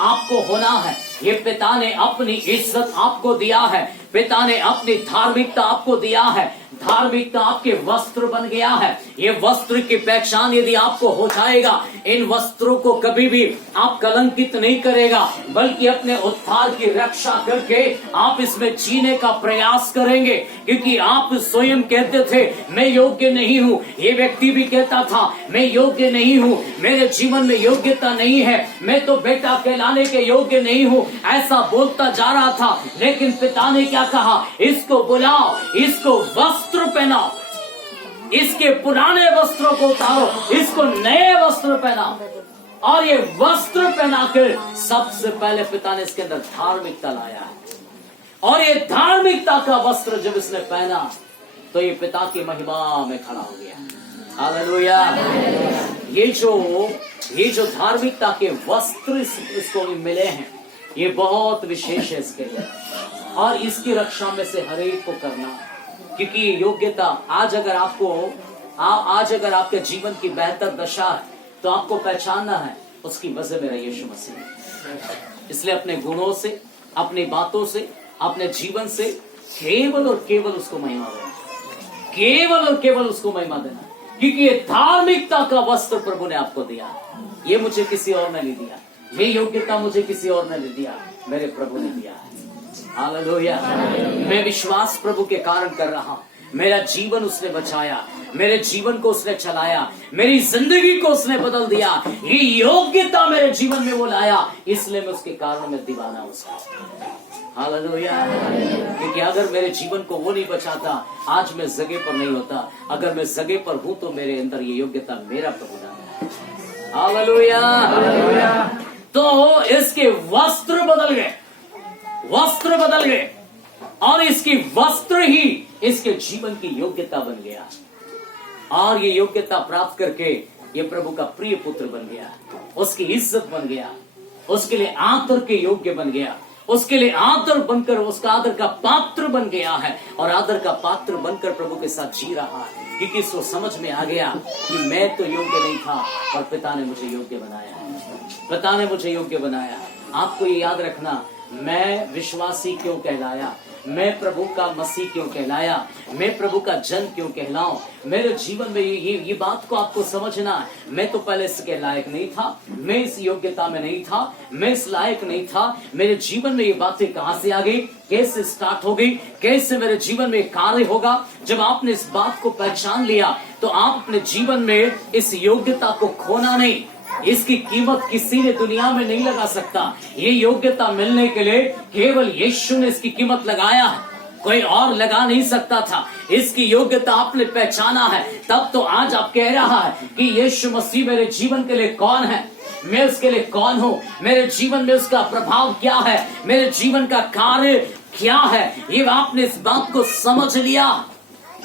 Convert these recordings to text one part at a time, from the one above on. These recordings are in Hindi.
आपको होना है। ये पिता ने अपनी इज्जत आपको दिया है, पिता ने अपनी धार्मिकता आपको दिया है। धार्मिकता आपके वस्त्र बन गया है। ये वस्त्र की पहचान यदि आपको हो जाएगा, इन वस्त्रों को कभी भी आप कलंकित नहीं करेगा, बल्कि अपने उद्धार की रक्षा करके आप इसमें जीने का प्रयास करेंगे। क्योंकि आप स्वयं कहते थे मैं योग्य नहीं हूँ, ये व्यक्ति भी कहता था मैं योग्य नहीं हूँ, मेरे जीवन में योग्यता नहीं है, मैं तो बेटा कहलाने के योग्य नहीं हूँ, ऐसा बोलता जा रहा था। लेकिन पिता ने क्या कहा, इसको बुलाओ, इसको वस्त्र पहनाओ, इसके पुराने वस्त्रों को उतारो, इसको नए वस्त्र पहनाओ। और ये वस्त्र पहनाकर सबसे पहले पिता ने इसके अंदर धार्मिकता लाया है। और ये धार्मिकता का वस्त्र जब इसने पहना तो ये पिता की महिमा में खड़ा हो गया। हालेलुया। ये जो धार्मिकता के वस्त्र इसको मिले हैं, ये बहुत विशेष है इसके लिए। और इसकी रक्षा में से हर एक को करना, क्योंकि योग्यता आज अगर आपके जीवन की बेहतर दशा है तो आपको पहचानना है उसकी वजह मेरा यीशु मसीह। इसलिए अपने गुणों से, अपनी बातों से, अपने जीवन से केवल और केवल उसको महिमा देना, केवल और केवल उसको महिमा देना। क्योंकि ये धार्मिकता का वस्त्र प्रभु ने आपको दिया, ये मुझे किसी और ने नहीं दिया, ये योग्यता मुझे किसी और ने नहीं दिया, मेरे प्रभु ने दिया है। हालेलुया। मैं विश्वास प्रभु के कारण कर रहा हूँ। मेरा जीवन उसने बचाया, मेरे जीवन को उसने चलाया, मेरी जिंदगी को उसने बदल दिया, ये योग्यता मेरे जीवन में वो लाया, इसलिए मैं उसके कारण में दीवाना उसका। हालेलुया। क्योंकि अगर मेरे जीवन को वो नहीं बचाता, आज मैं जगह पर नहीं होता। अगर मैं जगह पर हूं तो मेरे अंदर ये योग्यता मेरा प्रभु ने है। हालेलुया। तो इसके वस्त्र बदल गए, वस्त्र बदल गए, और इसकी वस्त्र ही इसके जीवन की योग्यता बन गया। और ये योग्यता प्राप्त करके ये प्रभु का प्रिय पुत्र बन गया, उसकी इज्जत बन गया, उसके लिए आदर के योग्य बन गया, उसके लिए आदर बनकर उसका आदर का पात्र बन गया है। और आदर का पात्र बनकर प्रभु के साथ जी रहा है। क्योंकि इसको समझ में आ गया कि मैं तो योग्य नहीं था, पर पिता ने मुझे योग्य बनाया, पिता ने मुझे योग्य बनाया। आपको ये याद रखना, मैं विश्वासी क्यों कहलाया, मैं प्रभु का मसीह क्यों कहलाया, मैं प्रभु का जन क्यों कहलाऊं। मेरे जीवन में ये बात को आपको समझना है। मैं तो पहले इसके लायक नहीं था, मैं इस योग्यता में नहीं था, मैं इस लायक नहीं था। मेरे जीवन में ये बातें कहां से आ गई, कैसे स्टार्ट हो गई, कैसे मेरे जीवन में कार्य होगा। जब आपने इस बात को पहचान लिया तो आप अपने जीवन में इस योग्यता को खोना नहीं। इसकी कीमत किसी ने दुनिया में नहीं लगा सकता। ये योग्यता मिलने के लिए केवल यीशु ने इसकी कीमत लगाया है, कोई और लगा नहीं सकता था। इसकी योग्यता आपने पहचाना है, तब तो आज आप कह रहा है कि यीशु मसीह मेरे जीवन के लिए कौन है, मैं उसके लिए कौन हूँ, मेरे जीवन में उसका प्रभाव क्या है, मेरे जीवन का कार्य क्या है। ये आपने इस बात को समझ लिया।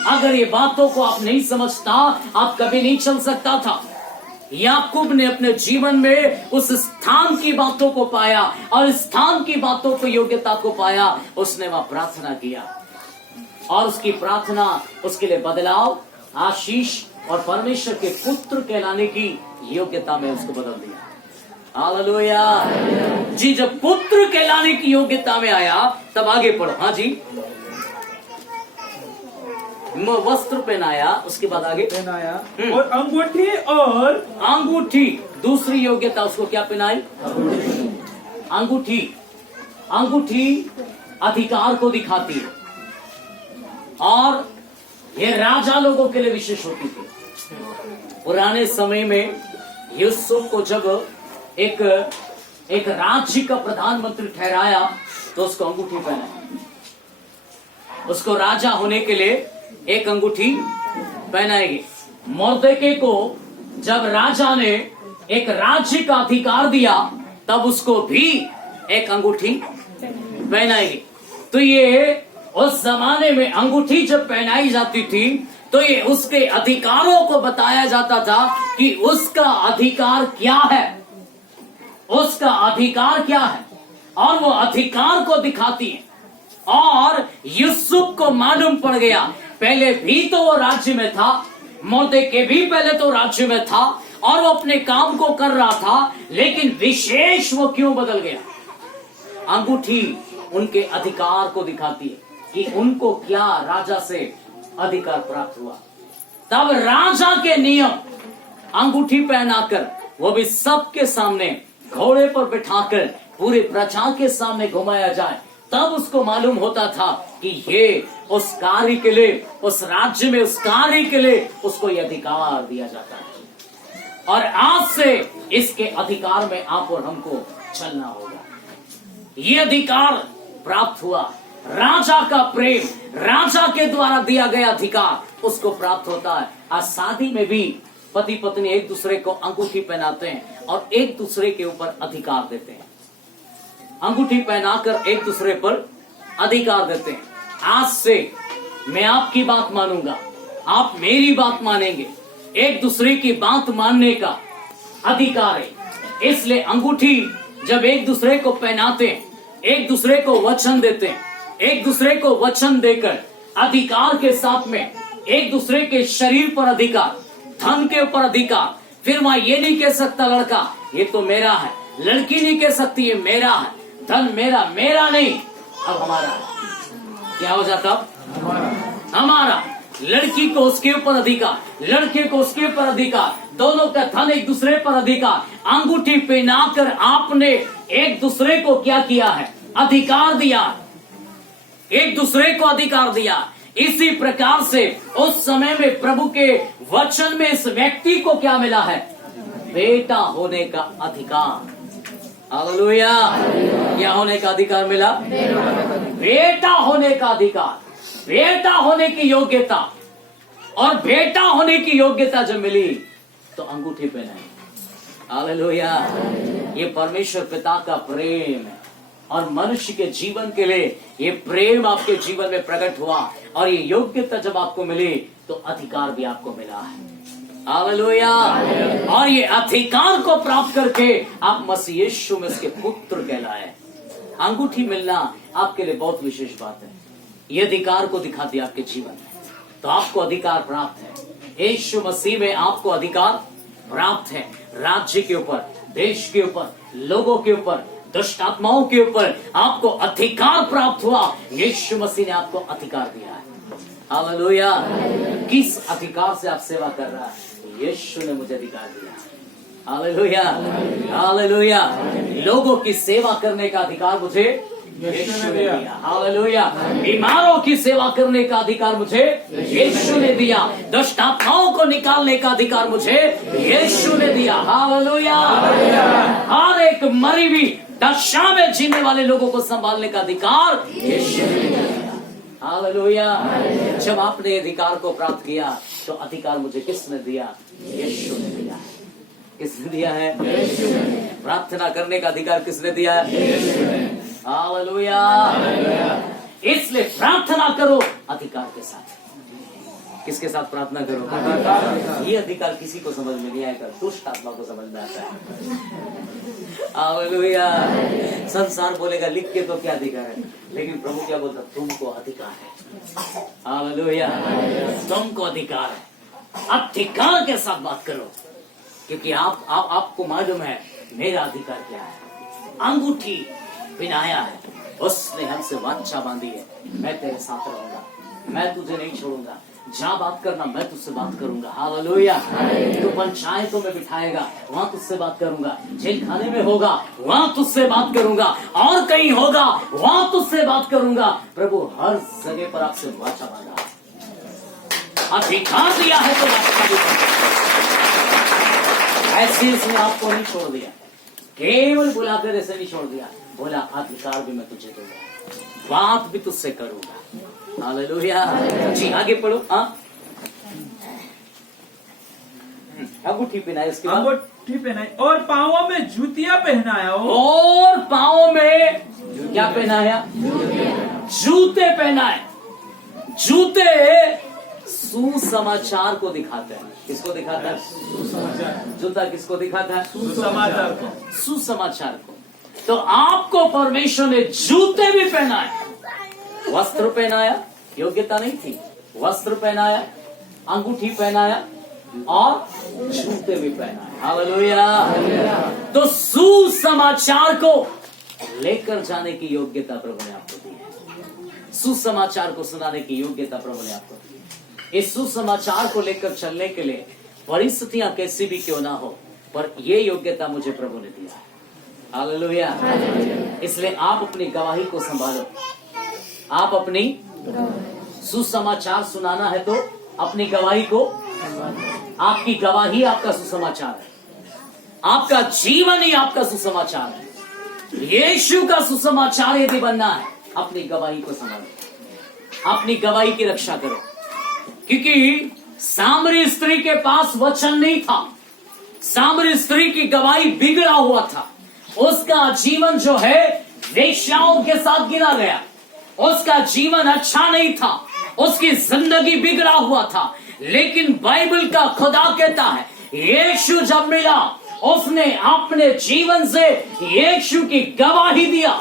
अगर ये बातों को आप नहीं समझता, आप कभी नहीं चल सकता था। याकूब ने अपने जीवन में उस स्थान की बातों को पाया, और स्थान की बातों को, योग्यता को पाया। उसने वहां प्रार्थना किया, और उसकी प्रार्थना उसके लिए बदलाव, आशीष और परमेश्वर के पुत्र कहलाने की योग्यता में उसको बदल दिया। हालेलुया जी। जब पुत्र कहलाने की योग्यता में आया तब आगे पढ़ो। हाँ जी। वस्त्र पहनाया, उसके बाद आगे पहनाया, और अंगूठी दूसरी योग्यता उसको क्या पहनाई, अंगूठी। अंगूठी अधिकार को दिखाती है, और ये राजा लोगों के लिए विशेष होती थी। पुराने समय में यूसुफ को जब एक राज्य का प्रधानमंत्री ठहराया तो उसको अंगूठी पहनाई। उसको राजा होने के लिए एक अंगूठी पहनाएगी। मोर्देकै को जब राजा ने एक राज्य का अधिकार दिया तब उसको भी एक अंगूठी पहनाएगी। तो ये उस जमाने में अंगूठी जब पहनाई जाती थी तो ये उसके अधिकारों को बताया जाता था कि उसका अधिकार क्या है, उसका अधिकार क्या है, और वो अधिकार को दिखाती है। और यूसुफ को मालूम पड़ गया, पहले भी तो वो राज्य में था, मोर्देकै भी पहले तो राज्य में था, और वो अपने काम को कर रहा था, लेकिन विशेष वो क्यों बदल गया? अंगूठी उनके अधिकार को दिखाती है कि उनको क्या राजा से अधिकार प्राप्त हुआ। तब राजा के नियम अंगूठी पहनाकर, वो भी सबके सामने घोड़े पर बिठाकर पूरी प्रजा के सामने घुमाया जाए, तब उसको मालूम होता था कि ये उस कार्य के लिए, उस राज्य में उस कार्य के लिए उसको ये अधिकार दिया जाता है। और आज से इसके अधिकार में आप और हमको चलना होगा। ये अधिकार प्राप्त हुआ, राजा का प्रेम, राजा के द्वारा दिया गया अधिकार उसको प्राप्त होता है। आज शादी में भी पति पत्नी एक दूसरे को अंगूठी पहनाते हैं और एक दूसरे के ऊपर अधिकार देते हैं। अंगूठी पहनाकर एक दूसरे पर अधिकार देते हैं। आज से मैं आपकी बात मानूंगा, आप मेरी बात मानेंगे, एक दूसरे की बात मानने का अधिकार है। इसलिए अंगूठी जब एक दूसरे को पहनाते हैं, एक दूसरे को वचन देते हैं, एक दूसरे को वचन देकर अधिकार के साथ में एक दूसरे के शरीर पर अधिकार, धन के ऊपर अधिकार। फिर वहां ये नहीं कह सकता लड़का ये तो मेरा है, लड़की नहीं कह सकती ये मेरा है, धन मेरा, मेरा नहीं अब हमारा है। क्या हो जाता? हमारा। लड़की को उसके ऊपर अधिकार, लड़के को उसके ऊपर अधिकार, दोनों का धन एक दूसरे पर अधिकार। अंगूठी पहनाकर आपने एक दूसरे को क्या किया है? अधिकार दिया, एक दूसरे को अधिकार दिया। इसी प्रकार से उस समय में प्रभु के वचन में इस व्यक्ति को क्या मिला है? बेटा होने का अधिकार। हालेलुया। क्या होने का अधिकार मिला? बेटा होने का अधिकार, बेटा होने की योग्यता। और बेटा होने की योग्यता जब मिली तो अंगूठी पहनाई। हालेलुया। ये परमेश्वर पिता का प्रेम है और मनुष्य के जीवन के लिए ये प्रेम आपके जीवन में प्रकट हुआ और ये योग्यता जब आपको मिली तो अधिकार भी आपको मिला है। हालेलुया। और ये अधिकार को प्राप्त करके आप मसीह यीशु में उसके पुत्र कहलाए। अंगूठी मिलना आपके लिए बहुत विशेष बात है। ये अधिकार को दिखा दिया आपके जीवन में, तो आपको अधिकार प्राप्त है। यीशु मसीह में आपको अधिकार प्राप्त है। राज्य के ऊपर, देश के ऊपर, लोगों के ऊपर, दुष्ट आत्माओं के ऊपर आपको अधिकार प्राप्त हुआ। यीशु मसीह ने आपको अधिकार दिया है। हालेलुया। किस अधिकार से आप सेवा कर रहा है? यीशु ने मुझे अधिकार दिया। Hallelujah, hallelujah. लोगों की सेवा करने का अधिकार मुझे यीशु ने दिया। हालेलुया। बीमारों की सेवा करने का अधिकार मुझे यीशु ने दिया। दुष्ट आत्माओं को निकालने का अधिकार मुझे यीशु ने दिया। हालेलुया। हर एक मरी हुई दशा में जीने वाले लोगों को संभालने का अधिकार यीशु ने दिया। हालेलुया। जब आपने अधिकार को प्राप्त किया तो अधिकार मुझे किसने दिया? यीशु ने दिया। किसने दिया है? यीशु ने। प्रार्थना करने का अधिकार किसने दिया है? यीशु ने। हालेलुया। इसलिए प्रार्थना करो अधिकार के साथ। किसके साथ प्रार्थना करो? ये अधिकार किसी को समझ में नहीं आएगा, दुष्ट आत्मा को समझ में आता है। हालेलुया। संसार बोलेगा लिख के तो क्या अधिकार है, लेकिन प्रभु क्या बोलता? तुमको अधिकार है। हालेलुया। तुमको अधिकार है। अधिकार के साथ बात करो, क्योंकि आपको मालूम है मेरा अधिकार क्या है। अंगूठी पहनाया है, उसने हमसे वाचा बांधी है, मैं तेरे साथ रहूंगा, मैं तुझे नहीं छोड़ूंगा। जहाँ बात करना मैं तुझसे बात करूंगा। हालेलुया। तो पंचायतों में बिठाएगा, वहाँ तुझसे बात करूंगा। जेल खाने में होगा, वहाँ तुझसे बात करूंगा। और कहीं होगा, वहाँ तुझसे बात करूंगा। प्रभु हर जगह पर आपसे वाचा बांधा, अधिकार दिया है तो वाचा भी ऐसे इसने आपको नहीं छोड़ दिया, केवल बुलाकर ऐसे नहीं छोड़ दिया, बोला अधिकार भी मैं तुझे दूंगा, बात भी तुझसे करूंगा। हालेलुया। जी आगे पढ़ो। अंगूठी पहनाई, इसके बाद अंगूठी पहनाई और पांवों में जूतियां पहनाया। और पांवों में क्या पहनाया? जूते पहनाए। जूते सुसमाचार को दिखाते हैं। किसको दिखाता है? जूता किसको दिखाता है? सुसमाचार को। सुसमाचार को। तो आपको परमेश्वर ने जूते भी पहनाए। वस्त्र पहनाया, योग्यता नहीं थी, वस्त्र पहनाया, अंगूठी पहनाया और जूते भी पहनाया। हालेलुया। तो सुसमाचार को लेकर जाने की योग्यता प्रभु ने आपको दी है। सुसमाचार को सुनाने की योग्यता प्रभु ने आपको दी है। इस सुसमाचार को लेकर चलने के लिए परिस्थितियां कैसी भी क्यों ना हो, पर यह योग्यता मुझे प्रभु ने दिया है। हालेलुया। इसलिए आप अपनी गवाही को संभालो। आप अपनी सुसमाचार सुनाना है तो अपनी गवाही को, आपकी गवाही आपका सुसमाचार है। आपका जीवन ही आपका सुसमाचार है। यीशु का सुसमाचार यदि बनना है, अपनी गवाही को संभालो, अपनी गवाही की रक्षा करो। क्योंकि सामरी स्त्री के पास वचन नहीं था। सामरी स्त्री की गवाही बिगड़ा हुआ था। उसका जीवन जो है वेश्याओं के साथ गिरा गया। उसका जीवन अच्छा नहीं था। उसकी जिंदगी बिगड़ा हुआ था। लेकिन बाइबल का खुदा कहता है, यीशु जब मिला, उसने अपने जीवन से यीशु की गवाही दिया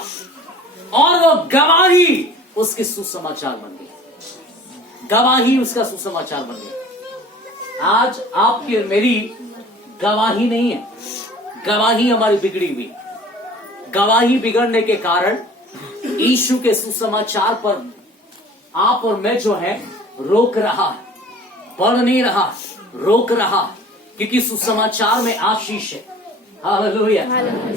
और वो गवाही उसके सुसमाचार बन गई। गवाही उसका सुसमाचार बन गई। आज आपकी और मेरी गवाही नहीं है, गवाही हमारी बिगड़ी हुई। गवाही बिगड़ने के कारण यीशु के सुसमाचार पर आप और मैं जो है रोक रहा है, पढ़ नहीं रहा, रोक रहा, क्योंकि सुसमाचार में आशीष है। हालेलुया।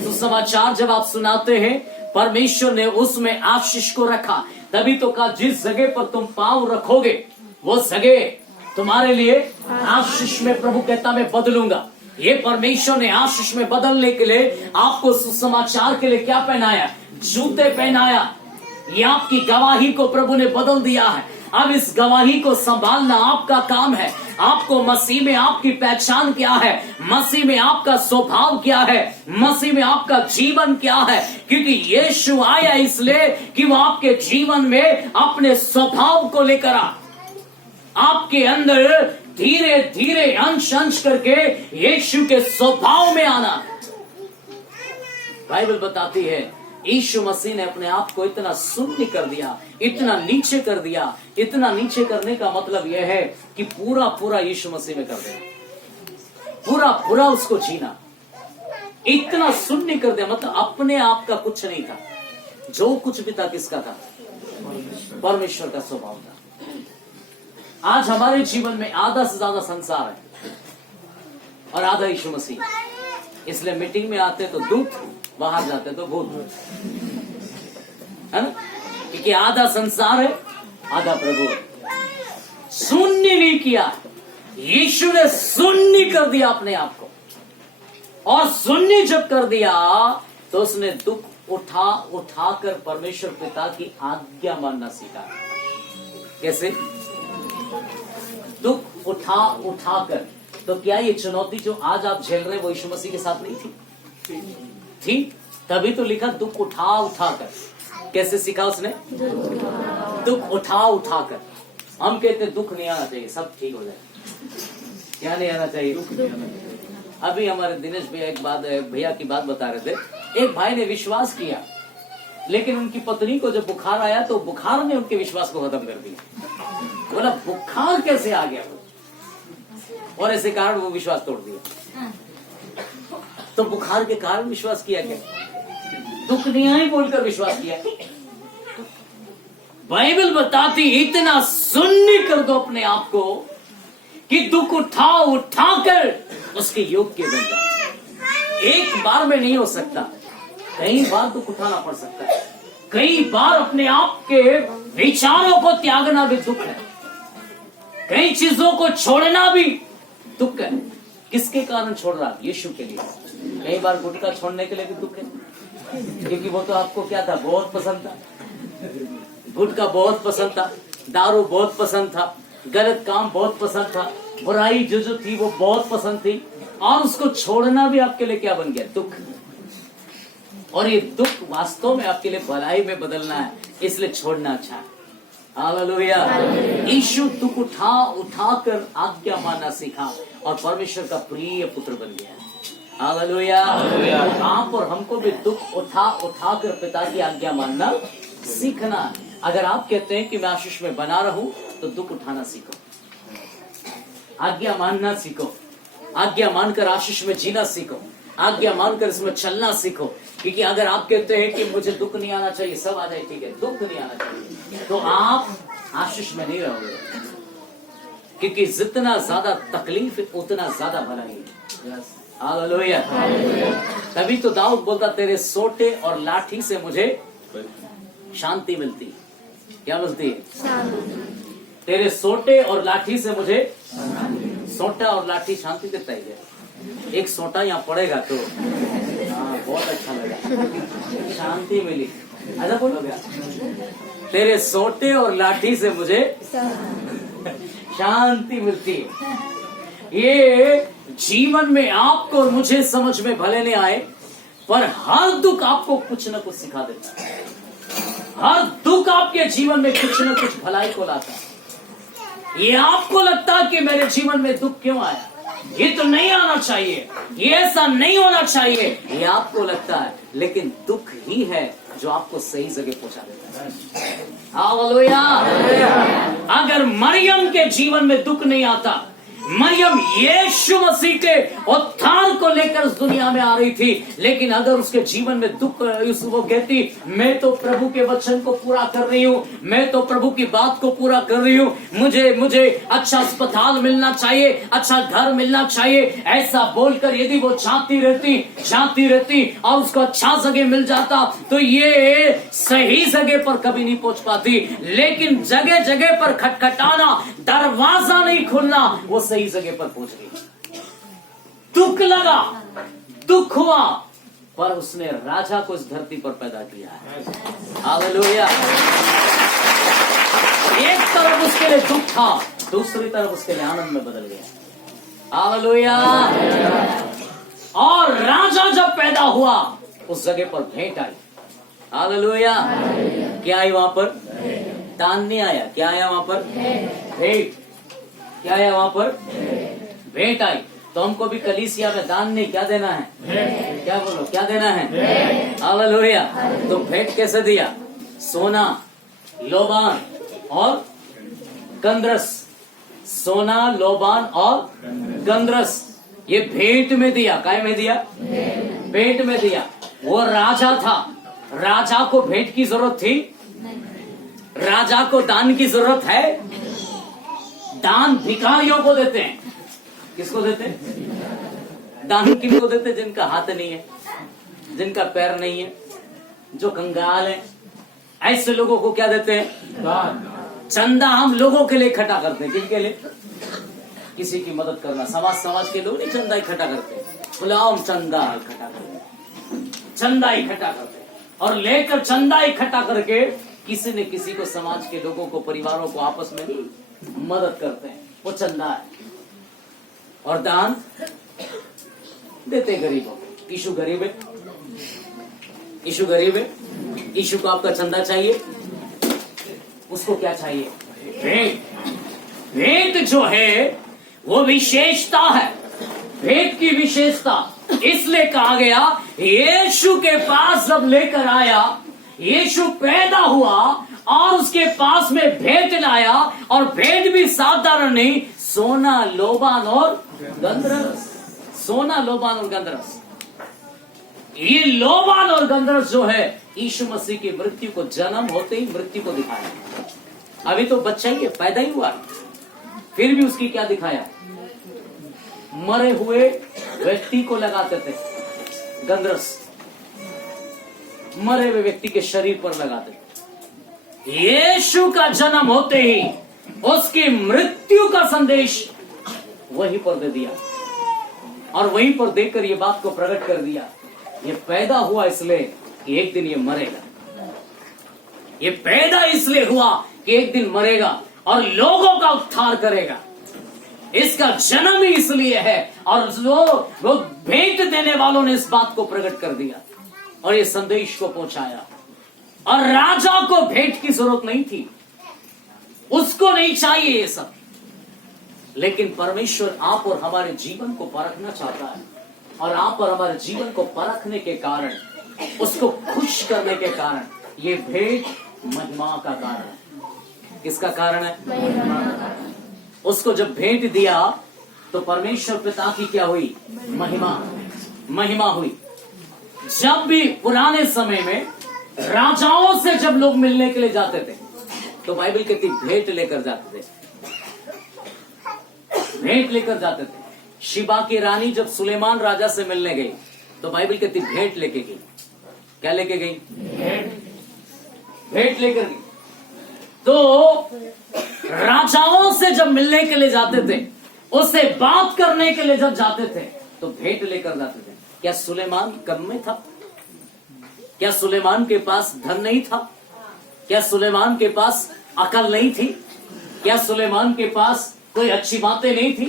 सुसमाचार जब आप सुनाते हैं, परमेश्वर ने उसमें आशीष को रखा। तभी तो कहा, जिस जगह पर तुम पांव रखोगे वो जगह तुम्हारे लिए आशीष में, प्रभु कहता मैं बदलूंगा। ये परमेश्वर ने आशीष में बदलने के लिए आपको सुसमाचार के लिए क्या पहनाया? जूते पहनाया। ये आपकी गवाही को प्रभु ने बदल दिया है। अब इस गवाही को संभालना आपका काम है। आपको मसीह में आपकी पहचान क्या है, मसीह में आपका स्वभाव क्या है, मसीह में आपका जीवन क्या है। क्योंकि यीशु आया इसलिए कि वो आपके जीवन में अपने स्वभाव को लेकर आ, आपके अंदर धीरे धीरे अंश अंश करके यीशु के स्वभाव में आना। बाइबल बताती है यीशु मसीह ने अपने आप को इतना शून्य कर दिया, इतना नीचे कर दिया। इतना नीचे करने का मतलब यह है कि पूरा पूरा यीशु मसीह में कर दिया, पूरा पूरा उसको जीना। इतना शून्य कर दिया, मतलब अपने आप का कुछ नहीं था। जो कुछ भी था किसका था? परमेश्वर का स्वभाव था। आज हमारे जीवन में आधा से ज्यादा संसार है और आधा यीशु मसीह। इसलिए मीटिंग में आते तो दूत, बाहर जाते तो भूत, है ना? क्योंकि आधा संसार है, आधा प्रभु है। शून्य नहीं किया, यीशु ने शून्य कर दिया अपने आप को। और शून्य जब कर दिया तो उसने दुख उठा उठाकर परमेश्वर पिता की आज्ञा मानना सीखा। कैसे? दुख उठा उठाकर। तो क्या ये चुनौती जो आज आप झेल रहे वो यीशु मसीह के साथ नहीं थी? तभी तो लिखा दुख उठा उठाकर। कैसे सीखा उसने? दुख उठा उठाकर। हम कहते दुख नहीं आना चाहिए, सब ठीक हो जाए। क्या नहीं आना चाहिए? अभी हमारे दिनेश भैया एक बात, भैया की बात बता रहे थे। एक भाई ने विश्वास किया, लेकिन उनकी पत्नी को जब बुखार आया तो बुखार ने उनके विश्वास को खत्म कर दिया। बोला बुखार कैसे आ गया? और ऐसे कारण वो विश्वास तोड़ दिया। तो बुखार के कारण विश्वास किया क्या? दुख नहीं आई बोलकर विश्वास किया। बाइबल बताती इतना शून्य कर दो अपने आप को कि दुख उठा उठाकर उसके योग्य बन जाओ। एक बार में नहीं हो सकता, कई बार दुख उठाना पड़ सकता है। कई बार अपने आप के विचारों को त्यागना भी दुख है। कई चीजों को छोड़ना भी दुख है। किसके कारण छोड़ रहा? यीशु के लिए। कई बार गुटखा छोड़ने के लिए भी दुख है, क्योंकि वो तो आपको क्या था? बहुत पसंद था। गुटखा बहुत पसंद था, दारू बहुत पसंद था, गलत काम बहुत पसंद था, बुराई जो थी वो बहुत पसंद थी, और उसको छोड़ना भी आपके लिए क्या बन गया? दुख। और ये दुख वास्तव में आपके लिए भलाई में बदलना है, इसलिए छोड़ना अच्छा है। हालेलुया। यीशु दुख उठा उठाकर आज्ञा मानना सीखा और परमेश्वर का प्रिय पुत्र बन गया। हालेलुया। आप और हमको भी दुख उठा उठाकर पिता की आज्ञा मानना सीखना। अगर आप कहते हैं कि मैं आशीष में बना रहूं तो दुख उठाना सीखो, आज्ञा मानना सीखो। आज्ञा मानकर आशीष में जीना सीखो, आज्ञा मानकर इसमें चलना सीखो। क्योंकि अगर आप कहते हैं कि मुझे दुख नहीं आना चाहिए, सब आ जाए ठीक है, दुख नहीं आना चाहिए, तो आप आशीष में नहीं रहोगे। क्योंकि जितना ज्यादा तकलीफ है उतना ज्यादा भलाई है। हालेलुया। तभी तो दाऊद बोलता तेरे सोटे और लाठी से मुझे शांति मिलती। क्या मिलती है? तेरे सोटे और लाठी से मुझे, सोटा और लाठी शांति देता है। एक सोटा यहाँ पड़ेगा तो बहुत अच्छा लगा, शांति मिली। ऐसा बोलोगे? तेरे सोटे और लाठी से मुझे शांति मिलती है। ये जीवन में आपको और मुझे समझ में भले नहीं आए, पर हर दुख आपको कुछ न कुछ सिखा देता है। हर दुख आपके जीवन में कुछ न कुछ भलाई को लाता है। ये आपको लगता है कि मेरे जीवन में दुख क्यों आया, ये तो नहीं आना चाहिए, ये ऐसा नहीं होना चाहिए, ये आपको लगता है, लेकिन दुख ही है जो आपको सही जगह पहुंचा देता है। हालेलुया। अगर मरियम के जीवन में दुख नहीं आता, मरियम यीशु मसीह के उत्थान को लेकर इस दुनिया में आ रही थी, लेकिन अगर उसके जीवन में दुख, वो कहती मैं तो प्रभु के वचन को पूरा कर रही हूँ, मैं तो प्रभु की बात को पूरा कर रही हूँ, मुझे अच्छा अस्पताल मिलना चाहिए, अच्छा घर मिलना चाहिए, ऐसा बोलकर यदि वो जाती रहती और उसको अच्छा जगह मिल जाता, तो ये सही जगह पर कभी नहीं पहुंच पाती। लेकिन जगह जगह पर खटखटाना, दरवाजा नहीं खुलना, वो सही जगह पर पहुंच गई। दुख लगा, दुख हुआ, पर उसने राजा को इस धरती पर पैदा किया है। हालेलुया। एक तरफ उसके लिए दुख था, दूसरी तरफ उसके लिए आनंद में बदल गया। हालेलुया। और राजा जब पैदा हुआ, उस जगह पर भेंट आई। हालेलुया। क्या आई वहां पर? दान नहीं आया। क्या आया वहां पर? भेंट। क्या आया वहां पर? भेंट आई। तो हमको भी कलीसिया में दान नहीं, क्या देना है? क्या बोलो, क्या देना है? हालेलुया। तो भेंट कैसे दिया? सोना, लोबान और गंधरस। सोना, लोबान और गंधरस, ये भेंट में दिया। काय में दिया? भेंट में दिया। वो राजा था, राजा को भेंट की जरूरत थी? राजा को दान की जरूरत है? दान भिखारियों को देते हैं। किसको देते हैं? दान किनको देते? जिनका हाथ नहीं है, जिनका पैर नहीं है, जो कंगाल है, ऐसे लोगों को क्या देते हैं? दान। चंदा हम लोगों के लिए इकट्ठा करते हैं। किनके लिए? किसी की मदद करना। समाज के लोग नहीं चंदा इकट्ठा करते, बोले हम चंदा इकट्ठा करते, चंदा इकट्ठा करते, और लेकर चंदा इकट्ठा करके किसी न किसी को, समाज के लोगों को, परिवारों को आपस में मदद करते हैं। वो चंदा है। और दान देते गरीबों को। यीशु गरीब है, यीशु गरीब है, यीशु को आपका चंदा चाहिए, उसको क्या चाहिए? भेंट। भेंट जो है वो विशेषता है। भेंट की विशेषता इसलिए कहा गया, यीशु के पास जब लेकर आया, यीशु पैदा हुआ और उसके पास में भेंट लाया, और भेंट भी साधारण नहीं, सोना, लोबान और गंधरस। सोना, लोबान और गंधरस। ये लोबान और गंधरस जो है, यीशु मसीह की मृत्यु को, जन्म होते ही मृत्यु को दिखाया। अभी तो बच्चा ही है, पैदा ही हुआ, फिर भी उसकी क्या दिखाया? मरे हुए व्यक्ति को लगाते थे गंधरस, मरे हुए व्यक्ति के शरीर पर लगाते थे। यीशु का जन्म होते ही उसकी मृत्यु का संदेश वहीं पर दे दिया, और वहीं पर देकर ये बात को प्रकट कर दिया, ये पैदा हुआ इसलिए कि एक दिन ये मरेगा। ये पैदा इसलिए हुआ कि एक दिन मरेगा और लोगों का उद्धार करेगा। इसका जन्म ही इसलिए है, और वो भेंट देने वालों ने इस बात को प्रकट कर दिया और ये संदेश को पहुंचाया। और राजा को भेंट की जरूरत नहीं थी, उसको नहीं चाहिए ये सब, लेकिन परमेश्वर आप और हमारे जीवन को परखना चाहता है, और आप और हमारे जीवन को परखने के कारण, उसको खुश करने के कारण, ये भेंट महिमा का कारण है। किसका कारण है? उसको जब भेंट दिया तो परमेश्वर पिता की क्या हुई? महिमा हुई। जब भी पुराने समय में राजाओं से जब लोग मिलने के लिए जाते थे तो बाइबल कहती भेंट लेकर जाते थे, भेंट लेकर जाते थे। शिबा की रानी जब सुलेमान राजा से मिलने गई तो बाइबल कहती भेंट लेके गई। क्या लेके गई? भेंट लेकर गई। तो राजाओं से जब मिलने के लिए जाते थे, उससे बात करने के लिए जब जाते थे तो भेंट लेकर जाते थे। क्या सुलेमान कम में था? क्या सुलेमान के पास धन नहीं था? क्या सुलेमान के पास अकल नहीं थी? क्या सुलेमान के पास कोई अच्छी बातें नहीं थी?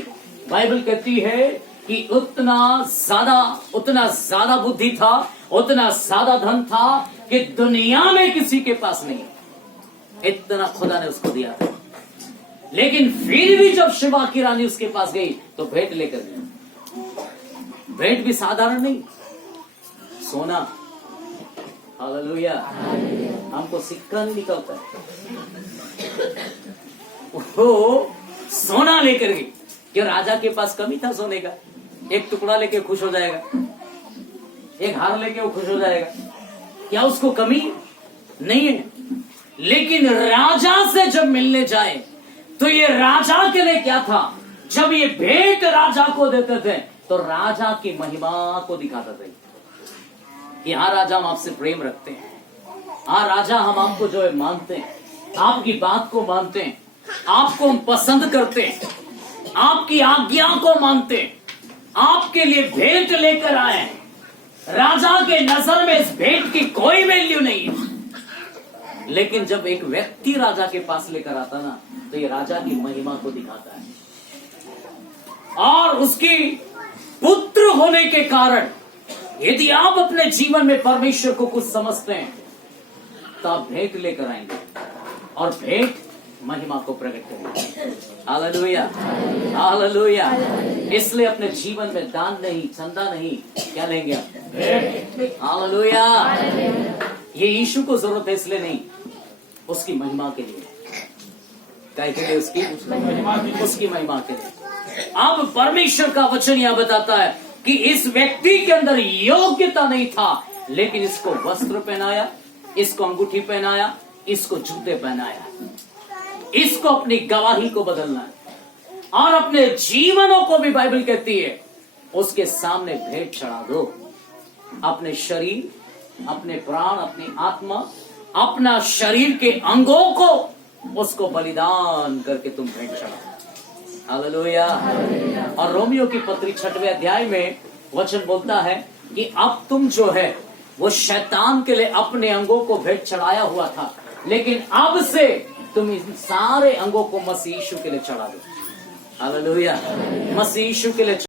बाइबल कहती है कि उतना ज्यादा बुद्धि था, उतना ज्यादा धन था कि दुनिया में किसी के पास नहीं। इतना खुदा ने उसको दिया था। लेकिन फिर भी जब शिबा की रानी उसके पास गई तो भेंट लेकर गई। भेंट भी साधारण नहीं, सोना। हालेलुया। हमको सिक्का नहीं निकलता है, वो सोना लेकर गई। क्यों? राजा के पास कमी था सोने का? एक टुकड़ा लेके खुश हो जाएगा, एक हार लेके वो खुश हो जाएगा। क्या उसको कमी नहीं है? लेकिन राजा से जब मिलने जाए तो ये राजा के लिए क्या था? जब ये भेंट राजा को देते थे तो राजा की महिमा को दिखाता था कि हाँ राजा, हम आपसे प्रेम रखते हैं। हाँ राजा, हम आपको जो है मानते हैं, आपकी बात को मानते हैं, आपको हम पसंद करते हैं, आपकी आज्ञा को मानते हैं, आपके लिए भेंट लेकर आए हैं। राजा के नजर में इस भेंट की कोई वैल्यू नहीं है। लेकिन जब एक व्यक्ति राजा के पास लेकर आता ना तो ये राजा की महिमा को दिखाता है। और उसकी पुत्र होने के कारण यदि आप अपने जीवन में परमेश्वर को कुछ समझते हैं तो आप भेंट लेकर आएंगे और भेंट महिमा को प्रकट करेंगे। Hallelujah, hallelujah. इसलिए अपने जीवन में दान नहीं, चंदा नहीं, क्या लेंगे आप? हालेलुया। ये यीशु को जरूरत है इसलिए नहीं, उसकी महिमा के लिए। क्या के लिए? उसकी महिमा के लिए। अब परमेश्वर का वचन यह बताता है कि इस व्यक्ति के अंदर योग्यता नहीं था, लेकिन इसको वस्त्र पहनाया, इसको अंगूठी पहनाया, इसको जूते पहनाया। इसको अपनी गवाही को बदलना है और अपने जीवनों को भी बाइबल कहती है उसके सामने भेंट चढ़ा दो। अपने शरीर, अपने प्राण, अपनी आत्मा, अपना शरीर के अंगों को उसको बलिदान करके तुम भेंट चढ़ाओ। हालेलुया। और रोमियो की पत्री 6वें अध्याय में वचन बोलता है कि अब तुम जो है वो शैतान के लिए अपने अंगों को भेंट चढ़ाया हुआ था, लेकिन अब से तुम इन सारे अंगों को मसीह यीशु के लिए चढ़ा दो। हालेलुया। मसीह यीशु के लिए